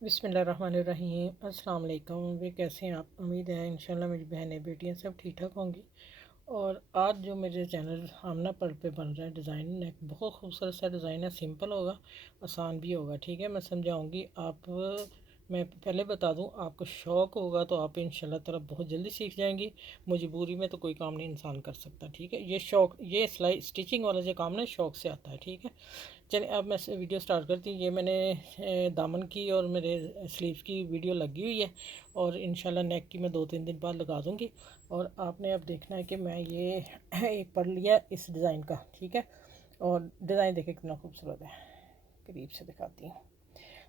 बिस्मिल्लाहिर्रहमानिर्रहीम। अस्सलाम वालेकुम। वे कैसे हैं आप? उम्मीद है इंशाल्लाह मेरी बहनें बेटियां सब ठीक ठाक होंगी। और आज जो मेरे चैनल आमना पर पे बन रहा है डिज़ाइन, एक बहुत खूबसूरत सा डिज़ाइन है। सिंपल होगा, आसान भी होगा। ठीक है, मैं समझाऊंगी आप। मैं पहले बता दूं, आपको शौक़ होगा तो आप इंशाल्लाह ताला बहुत जल्दी सीख जाएंगी। मजबूरी में तो कोई काम नहीं इंसान कर सकता। ठीक है, ये शौक़, ये सिलाई स्टिचिंग वाला जो काम ना शौक़ से आता है। ठीक है, चलिए अब मैं वीडियो स्टार्ट करती हूँ। ये मैंने दामन की और मेरे स्लीव्स की वीडियो लगी हुई है, और इंशाल्लाह नेक की मैं 2-3 दिन बाद लगा दूँगी। और आपने अब देखना है कि मैं ये एक पढ़ लिया इस डिज़ाइन का। ठीक है, और डिज़ाइन देखें कितना खूबसूरत है, करीब से दिखाती हूँ।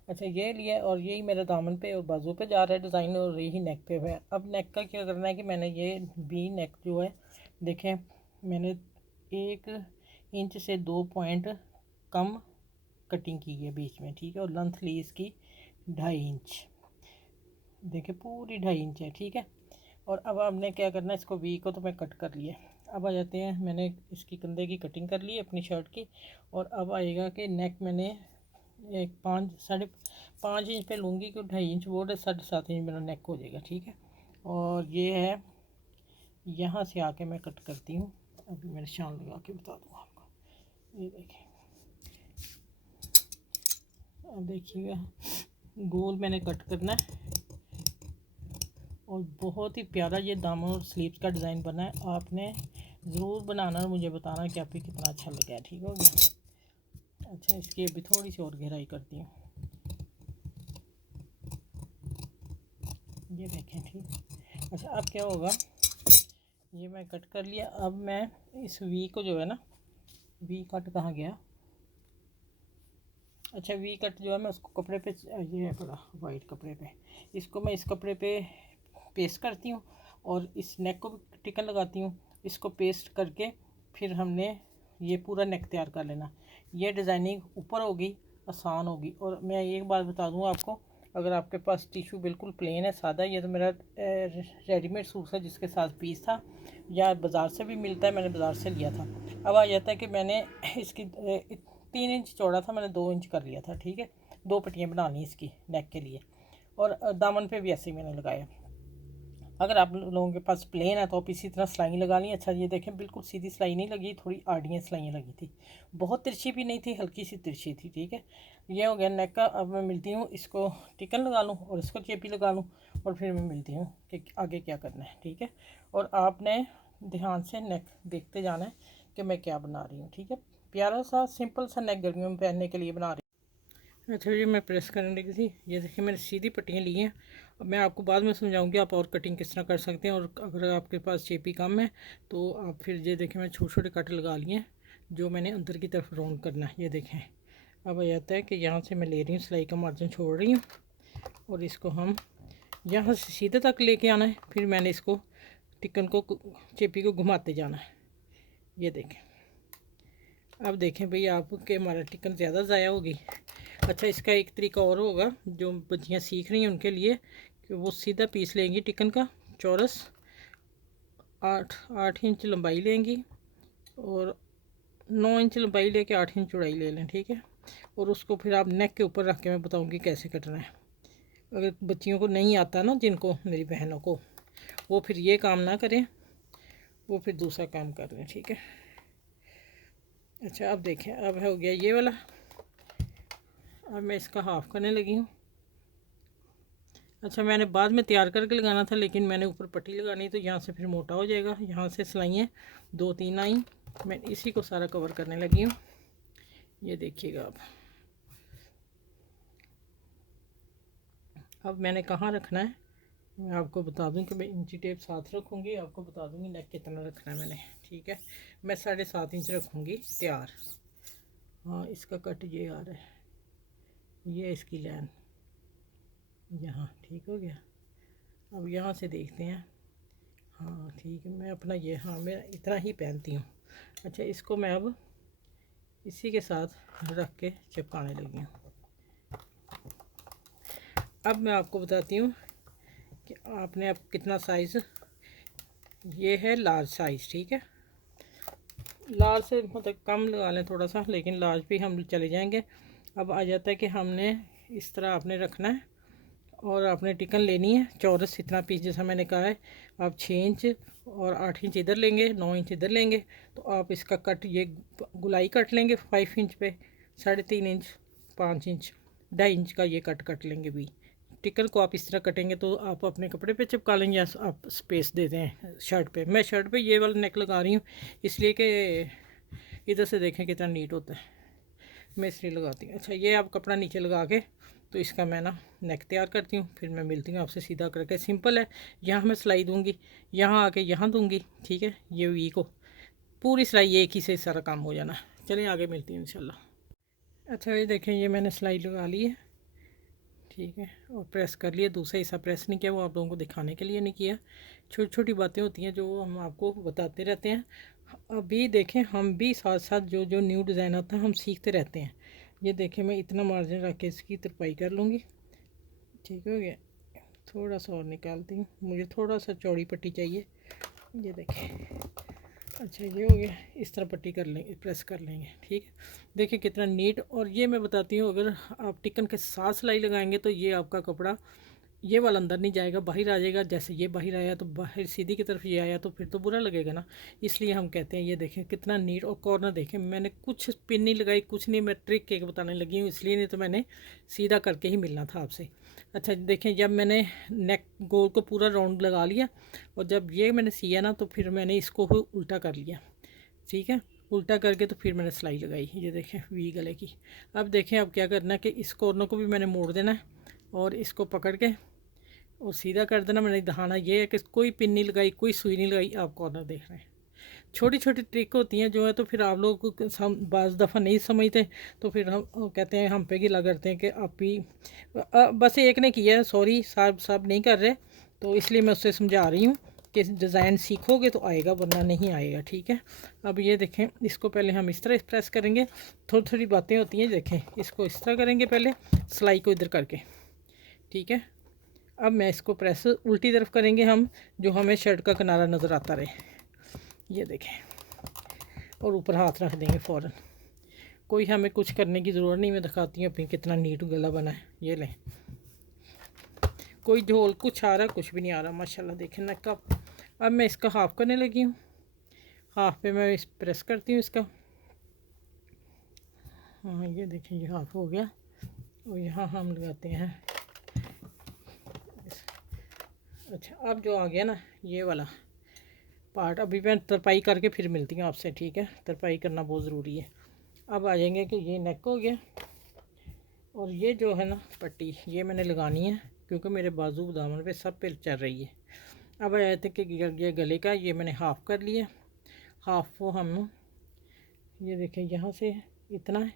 अच्छा, ये लिया और यही मेरे दामन पे और बाजू पे जा रहा है डिज़ाइन, और यही नेक पे है। अब नेक का क्या करना है कि मैंने ये बी नेक जो है, देखें मैंने 1 इंच से 2 पॉइंट कम कटिंग की है बीच में। ठीक है, और लेंथ ली इसकी 2.5 इंच। देखिए पूरी 2.5 इंच है। ठीक है, और अब हमने क्या करना है, इसको वी को तो मैं कट कर लिया। अब आ जाते हैं, मैंने इसकी कंधे की कटिंग कर ली अपनी शर्ट की। और अब आएगा कि नेक मैंने एक 5-5.5 इंच पे लूँगी, क्योंकि 2.5 इंच बोर्ड है, 7.5 इंच मेरा नेक हो जाएगा। ठीक है, और ये है यहाँ से आके मैं कट करती हूँ। अभी मैं निशान लगा के बता दूँ आपको। ये देखिए, अब देखिएगा गोल मैंने कट करना है, और बहुत ही प्यारा ये दामन और स्लीव्स का डिज़ाइन बना है। आपने ज़रूर बनाना और मुझे बताना कि आपको कितना अच्छा लगा है। ठीक हो गया। अच्छा, इसकी अभी थोड़ी सी और गहराई करती हूँ। ये देखें। ठीक, अच्छा अब क्या होगा, ये मैं कट कर लिया। अब मैं इस वी को जो है ना, वी कट कहाँ गया, अच्छा वी कट जो है मैं उसको कपड़े पे, ये है पड़ा वाइट कपड़े पे, इसको मैं इस कपड़े पे पेस्ट करती हूँ, और इस नेक को भी टिकन लगाती हूँ। इसको पेस्ट करके फिर हमने ये पूरा नेक तैयार कर लेना। ये डिज़ाइनिंग ऊपर होगी, आसान होगी। और मैं एक बात बता दूँ आपको, अगर आपके पास टिशू बिल्कुल प्लेन है, सादा, ये तो मेरा रेडीमेड सूट है जिसके साथ पीस था, या बाज़ार से भी मिलता है, मैंने बाज़ार से लिया था। अब आ जाता है कि मैंने इसकी 3 इंच चौड़ा था, मैंने 2 इंच कर लिया था। ठीक है, 2 पट्टियाँ बनानी इसकी नेक के लिए, और दामन पे भी ऐसे ही मैंने लगाया। अगर आप लोगों के पास प्लेन है तो आप इसी तरह सिलाई लगा ली। अच्छा, ये देखें बिल्कुल सीधी सिलाई नहीं लगी, थोड़ी आड़ियाँ सिलाइयाँ लगी थी, बहुत तिरछी भी नहीं थी, हल्की सी तिरछी थी। ठीक है, ये हो गया नेक का। अब मैं मिलती हूँ, इसको टिकन लगा लूँ और इसको चेपी लगा लूँ, और फिर मैं मिलती हूँ कि आगे क्या करना है। ठीक है, और आपने ध्यान से नेक देखते जाना है कि मैं क्या बना रही हूँ। ठीक है, प्यारा सा सिंपल सा नेक गर्मियों में पहनने के लिए बना रही हूँ। अच्छा जी, मैं प्रेस करने लगी थी। ये देखिए मैंने सीधी पट्टियाँ ली हैं। अब मैं आपको बाद में समझाऊंगी आप और कटिंग किस तरह कर सकते हैं। और अगर आपके पास चेपी कम है तो आप फिर ये देखें, मैं छोटे छोटे कट लगा लिए हैं जो मैंने अंदर की तरफ राउंड करना है। ये देखें, अब आ जाता है कि यहाँ से मैं ले रही हूँ, सिलाई का मार्जिन छोड़ रही हूँ, और इसको हम यहाँ से सीधे तक लेके आना है। फिर मैंने इसको टिकन को, चेपी को घुमाते जाना है। ये देखें, अब देखें भाई आपके हमारा टिकन ज़्यादा ज़ाया होगी। अच्छा, इसका एक तरीका और होगा जो बच्चियाँ सीख रही हैं उनके लिए, कि वो सीधा पीस लेंगी टिकन का, चौरस 8 इंच लंबाई लेंगी, और 9 इंच लंबाई लेके 8 इंच चौड़ाई ले लें। ठीक है, और उसको फिर आप नेक के ऊपर रख के मैं बताऊंगी कैसे कटना है। अगर बच्चियों को नहीं आता ना, जिनको, मेरी बहनों को, वो फिर ये काम ना करें, वो फिर दूसरा काम कर लें। ठीक है, अच्छा अब देखें, अब हो गया ये वाला। अब मैं इसका हाफ़ करने लगी हूँ। अच्छा, मैंने बाद में तैयार करके लगाना था, लेकिन मैंने ऊपर पट्टी लगानी, तो यहाँ से फिर मोटा हो जाएगा। यहाँ से सिलाइयाँ 2-3 आई, मैं इसी को सारा कवर करने लगी हूँ। ये देखिएगा। अब मैंने कहाँ रखना है मैं आपको बता दूं कि मैं इंची टेप साथ रखूँगी, आपको बता दूँगी नेक कितना रखना है मैंने। ठीक है, मैं 7.5 इंच रखूँगी तैयार। हाँ, इसका कट ये आ रहा है, ये इसकी लाइन यहाँ। ठीक हो गया, अब यहाँ से देखते हैं। हाँ ठीक है, मैं अपना ये, हाँ मैं इतना ही पहनती हूँ। अच्छा, इसको मैं अब इसी के साथ रख के चिपकाने लगी हूँ। अब मैं आपको बताती हूँ कि आपने अब कितना साइज़, ये है लार्ज साइज़। ठीक है, लार्ज से मतलब कम लगा लें थोड़ा सा, लेकिन लार्ज भी हम चले जाएंगे। अब आ जाता है कि हमने इस तरह आपने रखना है, और आपने टिकन लेनी है चौरस इतना पीस जैसा मैंने कहा है। आप 6 इंच और 8 इंच इधर लेंगे, 9 इंच इधर लेंगे। तो आप इसका कट ये गुलाई कट लेंगे 5 इंच पे, 3.5 इंच, 5 इंच, 2.5 इंच का ये कट लेंगे भी। टिकन को आप इस तरह कटेंगे तो आप अपने कपड़े पे चिपका लेंगे या आप स्पेस देते हैं शर्ट पे। मैं शर्ट पे ये वाला नेक लगा रही हूँ इसलिए कि इधर से देखें कितना नीट होता है, मैं इसलिए लगाती हूँ। अच्छा, ये आप कपड़ा नीचे लगा के तो इसका मैं ना नेक तैयार करती हूँ, फिर मैं मिलती हूँ आपसे सीधा करके। सिंपल है, यहाँ मैं सिलाई दूँगी, यहाँ आके यहाँ दूँगी, ठीक है। ये वी को पूरी सिलाई एक ही से सारा काम हो जाना। चलिए आगे मिलती हूँ इंशाल्लाह। अच्छा, ये देखें ये मैंने सिलाई लगा ली है, ठीक है, और प्रेस कर लिया। दूसरा हिस्सा प्रेस नहीं किया, वो आप लोगों को दिखाने के लिए नहीं किया। छोटी छोटी बातें होती हैं जो हम आपको बताते रहते हैं। अभी देखें हम भी साथ साथ जो जो न्यू डिज़ाइन आता है हम सीखते रहते हैं। ये देखें मैं इतना मार्जिन रख के इसकी तरपाई कर लूँगी, ठीक हो गया। थोड़ा सा और निकालती हूँ, मुझे थोड़ा सा चौड़ी पट्टी चाहिए। ये देखें, अच्छा ये हो गया। इस तरह पट्टी कर लेंगे, प्रेस कर लेंगे, ठीक है। देखिए कितना नीट। और ये मैं बताती हूँ, अगर आप टिकन के साथ सिलाई लगाएंगे तो ये आपका कपड़ा ये वाला अंदर नहीं जाएगा, बाहर आ जाएगा। जैसे ये बाहर आया तो बाहर सीधी की तरफ ये आया तो फिर तो बुरा लगेगा ना, इसलिए हम कहते हैं। ये देखें कितना नीट। और कॉर्नर देखें, मैंने कुछ पिन नहीं लगाई, कुछ नहीं, मैं ट्रिक केक बताने लगी हूँ इसलिए, नहीं तो मैंने सीधा करके ही मिलना था आपसे। अच्छा देखें, जब मैंने नेक गोल को पूरा राउंड लगा लिया और जब ये मैंने सिया ना तो फिर मैंने इसको उल्टा कर लिया, ठीक है। उल्टा करके तो फिर मैंने सिलाई लगाई, ये देखें वी गले की। अब देखें अब क्या करना है कि इस कॉर्नर को भी मैंने मोड़ देना है और इसको पकड़ के और सीधा कर देना। मैंने दिखाना ये है कि कोई पिन नहीं लगाई, कोई सुई नहीं लगाई, आप कॉर्नर देख रहे हैं। छोटी छोटी ट्रिक होती हैं जो है, तो फिर आप लोग बाज़ दफ़ा नहीं समझते तो फिर हम कहते हैं, हम पे गिला करते हैं कि आप ही बस एक ने किया है, सॉरी सब नहीं कर रहे, तो इसलिए मैं उससे समझा रही हूँ कि डिज़ाइन सीखोगे तो आएगा वरना नहीं आएगा, ठीक है। अब ये देखें, इसको पहले हम इस तरह प्रेस करेंगे। थोड़ी थोड़ी बातें होती हैं, देखें इसको इस तरह करेंगे पहले, सिलाई को इधर करके, ठीक है। अब मैं इसको प्रेस उल्टी तरफ करेंगे हम, जो हमें शर्ट का किनारा नज़र आता रहे, ये देखें। और ऊपर हाथ रख देंगे फ़ौरन, कोई हमें कुछ करने की ज़रूरत नहीं। मैं दिखाती हूँ अपनी कितना नीट गला बना है, ये लें। कोई झोल कुछ आ रहा है, कुछ भी नहीं आ रहा, माशाल्लाह देखें ना कब। अब मैं इसका हाफ़ करने लगी हूँ। हाफ़ पे मैं इस प्रेस करती हूँ इसका, हाँ ये देखें ये हाफ़ हो गया। और यहाँ हम लगाते हैं। अच्छा, अब जो आ गया ना ये वाला पार्ट, अभी मैं तरपाई करके फिर मिलती हूँ आपसे, ठीक है। तरपाई करना बहुत ज़रूरी है। अब आ जाएंगे कि ये नेक हो गया और ये जो है ना पट्टी ये मैंने लगानी है क्योंकि मेरे बाजू दामन पे सब पे चल रही है। अब आए थे कि ये गले का ये मैंने हाफ़ कर लिया। हाफ़ को हम ये देखें यहाँ से इतना है,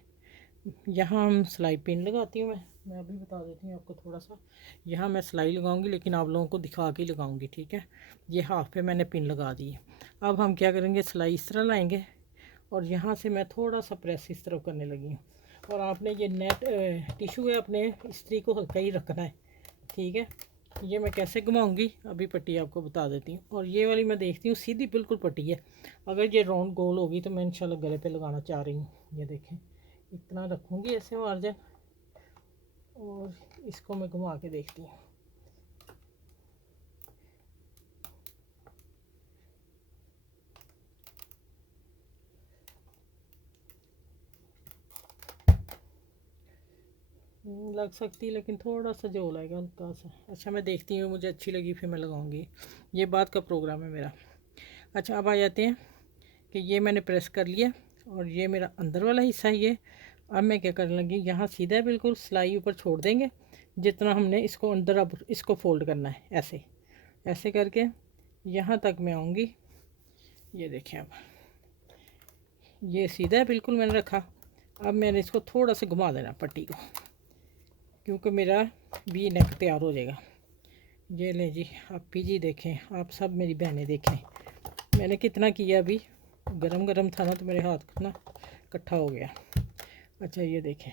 यहाँ हम सिलाई पिन लगाती हूँ। मैं अभी बता देती हूँ आपको थोड़ा सा। यहाँ मैं सिलाई लगाऊंगी लेकिन आप लोगों को दिखा के लगाऊंगी, ठीक है। ये हाफ़ पे मैंने पिन लगा दी है। अब हम क्या करेंगे, सिलाई इस तरह लाएंगे और यहाँ से मैं थोड़ा सा प्रेस इस तरफ करने लगी हूँ। और आपने ये नेट टिशू है अपने इस्त्री को हल्का ही रखना है, ठीक है। ये मैं कैसे घुमाऊंगी अभी पट्टी आपको बता देती हूँ। और ये वाली मैं देखती हूँ सीधी बिल्कुल पट्टी है, अगर ये राउंड गोल होगी तो मैं इंशाल्लाह गले पे लगाना चाह रही हूँ। ये देखें इतना रखूँगी ऐसे मार्जिन और इसको मैं घुमा के देखती हूँ। लग सकती है लेकिन थोड़ा सा जो लगेगा हल्का सा। अच्छा मैं देखती हूँ, मुझे अच्छी लगी फिर मैं लगाऊंगी, ये बात का प्रोग्राम है मेरा। अच्छा अब आ जाते हैं कि ये मैंने प्रेस कर लिया और ये मेरा अंदर वाला हिस्सा है ये। अब मैं क्या करने लगी, यहाँ सीधा है बिल्कुल, सिलाई ऊपर छोड़ देंगे जितना हमने इसको अंदर। अब इसको फोल्ड करना है ऐसे ऐसे करके यहाँ तक मैं आऊँगी। ये देखें अब ये सीधा है बिल्कुल मैंने रखा। अब मैंने इसको थोड़ा सा घुमा देना पट्टी को क्योंकि मेरा भी नेक तैयार हो जाएगा। ये लें जी, आप भी जी देखें, आप सब मेरी बहनें देखें मैंने कितना किया। अभी गरम गरम था ना तो मेरे हाथ ना इकट्ठा हो गया। अच्छा ये देखें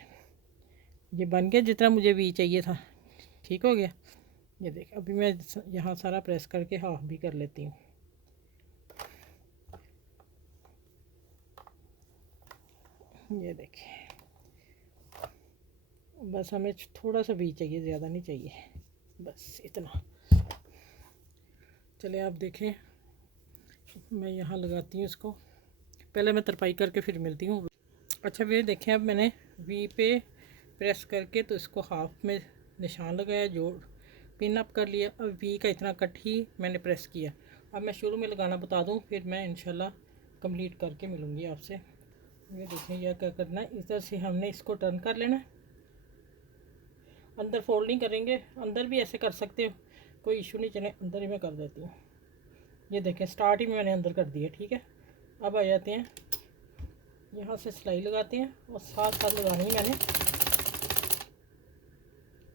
ये बन गया जितना मुझे वी चाहिए था, ठीक हो गया। ये देख अभी मैं यहाँ सारा प्रेस करके हाफ भी कर लेती हूँ। ये देखें बस हमें थोड़ा सा भी चाहिए, ज़्यादा नहीं चाहिए। बस इतना। चले आप देखें, मैं यहाँ लगाती हूँ इसको, पहले मैं तरपाई करके फिर मिलती हूँ। अच्छा वे देखें, अब मैंने वी पे प्रेस करके तो इसको हाफ में निशान लगाया, जोड़ पिन अप कर लिया। अब वी का इतना कट ही मैंने प्रेस किया। अब मैं शुरू में लगाना बता दूँ, फिर मैं इंशाल्लाह कंप्लीट करके मिलूँगी आपसे। ये देखें, यह क्या करना है, इधर से हमने इसको टर्न कर लेना है, अंदर फोल्डिंग करेंगे, अंदर भी ऐसे कर सकते हो, कोई इशू नहीं। चले अंदर ही मैं कर देती हूँ। ये देखें स्टार्ट ही में मैंने अंदर कर दिया, ठीक है। अब आ जाते हैं, यहाँ से सिलाई लगाते हैं और साथ साथ लगानी है मैंने।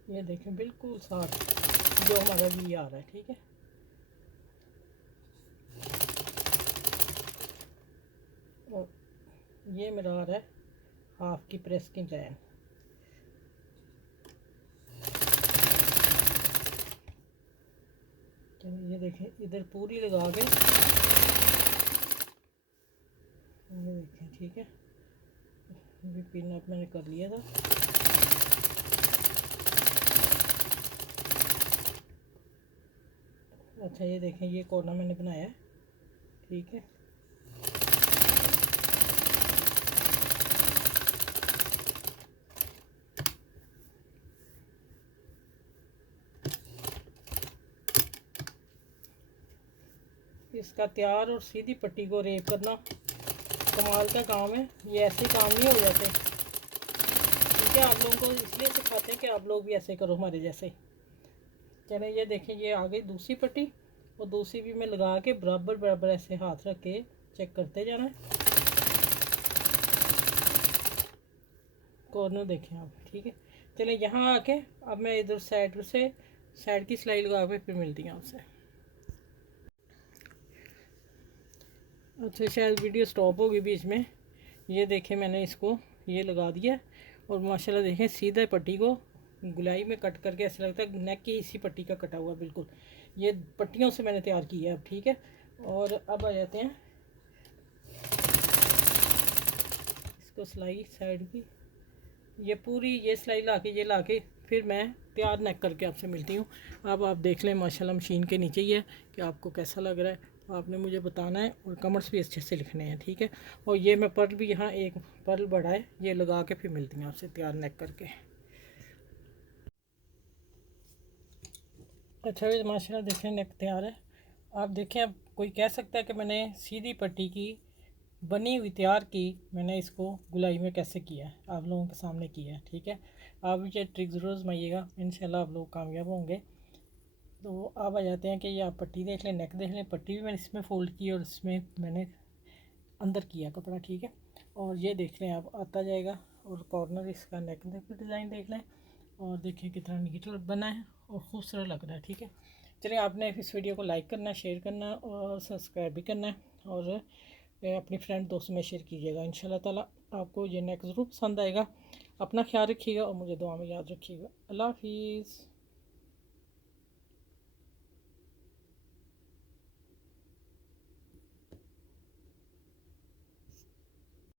ये देखें बिल्कुल साथ जो हमारा वी आ रहा है, ठीक है। और ये मेरा आ रहा है हाफ की प्रेस की चैन। ये देखें इधर पूरी लगा के, ये देखें, ठीक है। ये पिन अप मैंने कर लिया था। अच्छा ये देखें, ये कोना मैंने बनाया है, ठीक है। इसका तैयार और सीधी पट्टी को रेप करना कमाल का काम है, ये ऐसे काम नहीं हो जाते, ठीक है। आप लोगों को इसलिए सिखाते हैं कि आप लोग भी ऐसे करो हमारे जैसे। चलें ये देखें, ये आ गई दूसरी पट्टी, और दूसरी भी मैं लगा के बराबर बराबर ऐसे हाथ रख के चेक करते जाना है। कॉर्नर देखें आप, ठीक है। चलें यहाँ आके अब मैं इधर साइड से साइड की सिलाई लगा के फिर मिलती हूँ आपसे। अच्छा शायद वीडियो स्टॉप होगी बीच में। ये देखें मैंने इसको ये लगा दिया, और माशाल्लाह देखें सीधा पट्टी को गुलाई में कट करके ऐसा लगता है नेक की इसी पट्टी का कटा हुआ बिल्कुल। ये पट्टियों से मैंने तैयार किया है अब, ठीक है। और अब आ जाते हैं इसको सिलाई साइड की, ये पूरी ये सिलाई ला के ये ला के फिर मैं तैयार नेक करके आपसे मिलती हूँ। अब आप देख लें माशाल्लाह मशीन के नीचे ही है कि आपको कैसा लग रहा है, आपने मुझे बताना है, और कमेंट्स भी अच्छे से लिखने हैं, ठीक है। और ये मैं पर्ल भी यहाँ एक पर्ल बड़ा है, ये लगा के फिर मिलती हूँ आपसे तैयार नेक करके। अच्छा भी माशाल्लाह देखें नेक तैयार है। आप देखें, अब कोई कह सकता है कि मैंने सीधी पट्टी की बनी हुई तैयार की, मैंने इसको गुलाई में कैसे किया है, आप लोगों के सामने किया है, ठीक है। आप ये ट्रिक ज़रूर आजमाइएगा, इंशाल्लाह आप लोग कामयाब होंगे। तो आप आ जाते हैं कि ये आप पट्टी देख लें, नेक देख लें। पट्टी भी मैंने इसमें फ़ोल्ड की और इसमें मैंने अंदर किया कपड़ा, ठीक है। और ये देख लें आप आता जाएगा, और कॉर्नर इसका नेक देख डिज़ाइन देख लें, और देखिए कितना नीट बना है और खूबसूरत लग रहा है, ठीक है। चलिए आपने इस वीडियो को लाइक करना, शेयर करना और सब्सक्राइब भी करना है, और अपनी फ्रेंड दोस्तों में शेयर कीजिएगा। इंशाल्लाह ताला आपको ये नेक ज़रूर पसंद आएगा। अपना ख्याल रखिएगा और मुझे दुआ में याद रखिएगा। अल्लाह हाफिज़।